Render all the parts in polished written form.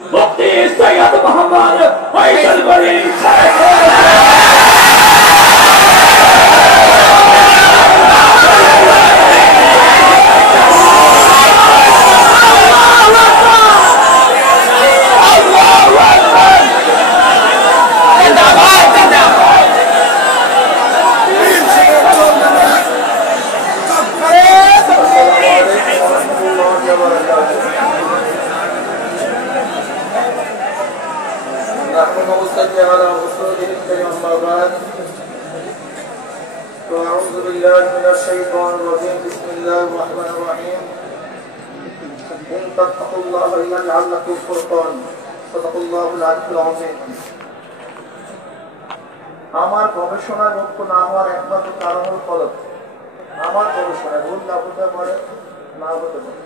মুফতি সৈয়দ মোহাম্মদ ফয়সাল গনি أعوذ بالله من الشيطان الرجيم بسم الله الرحمن الرحيم إن تتقوا الله يجعل لكم فرقان صدق الله العلي العظيم আমার গবেষণার লক্ষ্য না হওয়ার একমাত্র কারণ হল ফলক। আমার গবেষণা ভুল না হতে পারে, না হতে পারে।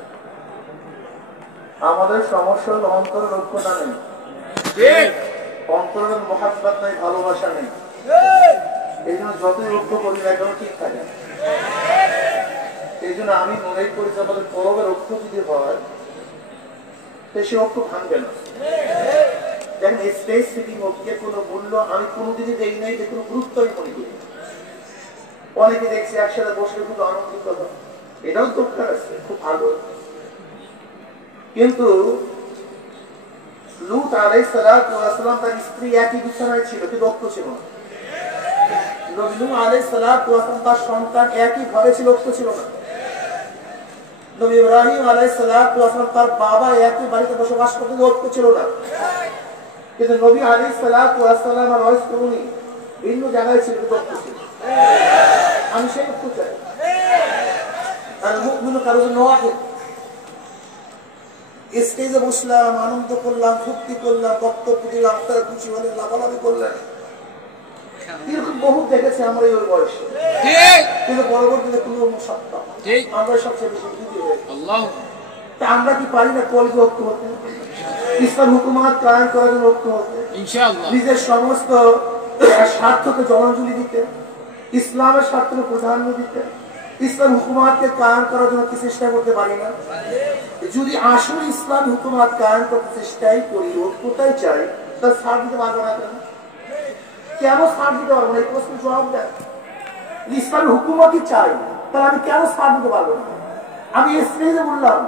আমাদের সমস্যা হল অন্তরের লক্ষ্যটা নেই, অন্তরের মহাব্বত নেই, ভালোবাসা নেই। এই জন্য যতই লক্ষ্য করি না কেন ঠিক থাকে। এই জন্য আমি মনে করি যে আমাদের কলমের লক্ষ্য যদি হয় সে লক্ষ্য ভাঙবে না। দেখেন স্টেজ সিটিং অফকে কোনো মূল্য আমি কোনোদিনই দেখি নাই, যে কোনো গুরুত্বই মনে করি। অনেকে দেখছি একসাথে বসে খুব আনন্দিত হয়, এটাও দরকার আছে, খুব ভালো। কিন্তু লূত আলাইহিস সালাম তার স্ত্রী একই বিছানায় ছিল, কিন্তু ঐক্য ছিল না। নবী নূহ আলাইহিস সালাম তার সন্তান একই ঘরে ছিল, ঐক্য ছিল না। নবী ইব্রাহিম আলাইহিস সালাম তার বাবা একই বাড়িতে বসবাস করতেন, ঐক্য ছিল না। কিন্তু নবী আলাইহিস সালাম আর ওয়াইস করুনি ভিন্ন জায়গায় ছিল, ঐক্য ছিল। আমি সেই ঐক্য চাই। আর মুমিন কারো জন্য ওয়াহিদ। স্টেজে বসলাম, আনন্দ করলাম, ফুর্তি করলাম, বক্তব্য দিলাম, তারা খুশি হলে লাভালাভি করলেন, এরকম বহু দেখেছি আমরা এই বয়সে। কিন্তু পরবর্তীতে কোনো সত্তা আমরা সবচেয়ে বেশি বিধি হয়ে তা আমরা কি পারি না কলকে ঐক্য হতে, ইসলাম হুকুমাত কায়েম করার জন্য ঐক্য হতে, নিজের সমস্ত স্বার্থকে জলাঞ্জলি দিতে, ইসলামের স্বার্থকে প্রাধান্য দিতে, ইসলাম হুকুমাতকে কায়েম করার জন্য কি চেষ্টা করতে পারি না? যদি আসলে ইসলাম হুকুমাত কায়েম করতে চেষ্টাই করি, ঐক্যটাই চাই, তাহলে ছাড় দিতে পারবো না কেন? কেন ছাড় দিতে পারবো না? এই প্রশ্ন জবাব দেয়। ইসলামের হুকুমতই চাই, তাহলে আমি কেন ছাড় দিতে পারবো না? আমি স্টেজে বললাম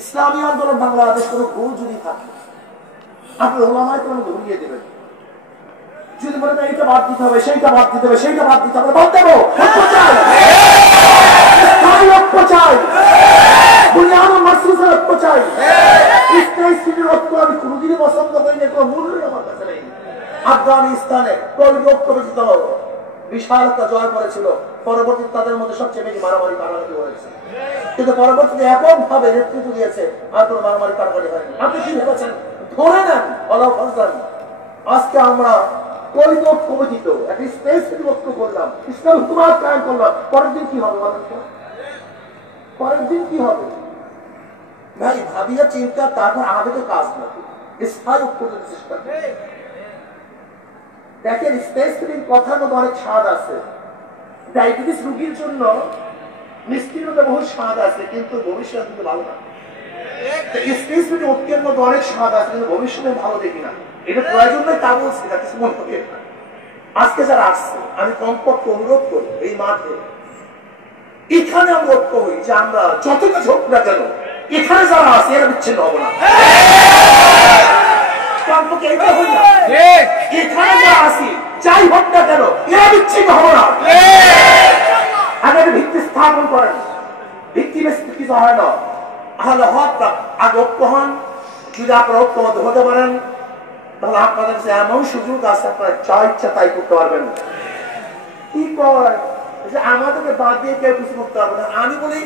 ইসলামী আন্দোলন বাংলাদেশ কোনো ভুল যদি থাকে আপনি ওলামায়ে কেরাম ধরিয়ে দেবেন। যদি বলেন এইটা বাদ দিতে হবে, সেইটা বাদ দিতে হবে, সেইটা বাদ দিতে হবে, বাদ দেবো। ঐক্য চাই, ঐক্য চাই, বুনিয়াদুল মাসরুফের ঐক্য চাই। স্টেজ সিটির ঐক্য আমি কোনোদিনই পছন্দ করি না, কোনো মূল্য আমার কাছে নেই। আফগানিস্তানে কলকি ঐক্য বেশিত বিশাল একটা জয় করেছিল, পরবর্তীতে তাদের মধ্যে সবচেয়ে বেশি মারামারি কাটাকাটি হয়েছে। কিন্তু পরবর্তীতে এমন ভাবে নেতৃত্ব দিয়েছে আর কোনো মারামারি কাটাকাটি হয়নি। আপনি কি ভেবেছেন? ধরে নেন আল্লাহ ফজলান। আজকে আমরা কলকি ঐক্য ব্যতীত একটা স্টেজ সিটি ঐক্য করলাম, ইসলাম হুকুমাত কায়েম করলাম, পরের দিন কি হবে বলেন তো? পরের দিন কি হবে ভাই? ভাবিয়া চিন্তা, তারপর আমাদের তো কাজ নাকি স্থায়ী ঐক্য করতে চেষ্টা করি। দেখেন স্টেজ সিটিং কথার মধ্যে অনেক স্বাদ আছে। ডায়াবেটিস রোগীর জন্য মিষ্টির মধ্যে বহু স্বাদ আছে, কিন্তু ভবিষ্যৎ কিন্তু ভালো না। স্টেজ সিটিং ঐক্যের মধ্যে অনেক স্বাদ আছে, কিন্তু ভবিষ্যতে ভালো দেখি না। এটা প্রয়োজন নয় তা বলছি না, কিছু মনে করি না। আজকে যারা আসছে আমি কমপক্ষে অনুরোধ করি এই মাঠে এখানে আমরা ঐক্য হই, যে আমরা যত কিছু হোক না কেন এখানে যারা আছে এরা বিচ্ছিন্ন হবো না। কমপক্ষে এটা হই না, এখানে যারা আছি যাই হোক না কেন এরা বিচ্ছিন্ন হবো না। আগে ভিত্তি স্থাপন করেন, ভিত্তি বেশি কিছু হয় না। তাহলে হক আগে ঐক্য হন। যদি আপনারা ঐক্যবদ্ধ হতে পারেন তাহলে আপনাদের কাছে এমন সুযোগ আছে, আপনারা যা ইচ্ছা তাই করতে পারবেন। কি কয় যে আমাদেরকে বাদ দিয়ে কেউ কিছু করতে পারবে না। আমি বলি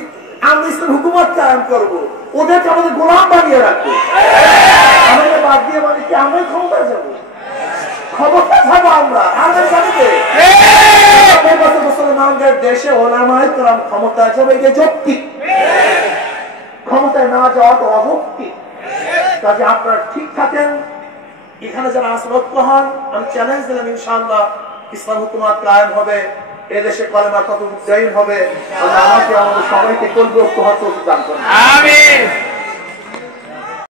আমরা ইসলাম হুকুমত কায়েম করবো, ওদেরকে আমাদের গোলাম বানিয়ে রাখবো। আমাদের বাদ দিয়ে মানে কি আমরাই ক্ষমতায় যাবো? ক্ষমতা যাবো আমরা আমাদের সাথে মুসলমানদের দেশে ওলামায়ে কেরাম ক্ষমতায় যাবে, এটা যৌক্তিক। ক্ষমতায় না যাওয়া তো অযৌক্তিক। কাজে আপনারা ঠিক থাকেন, এখানে যারা আসল ঐক্য হন। আমি চ্যালেঞ্জ দিলাম ইনশাআল্লাহ ইসলাম হুকুমাত কায়েম হবে, এদেশে কলেমা কত উজ্জয়ন হবে। আল্লাহ আমাকে আমাদের সবাইকে কলবে ঐক্য হতে দান করুন। আমিন।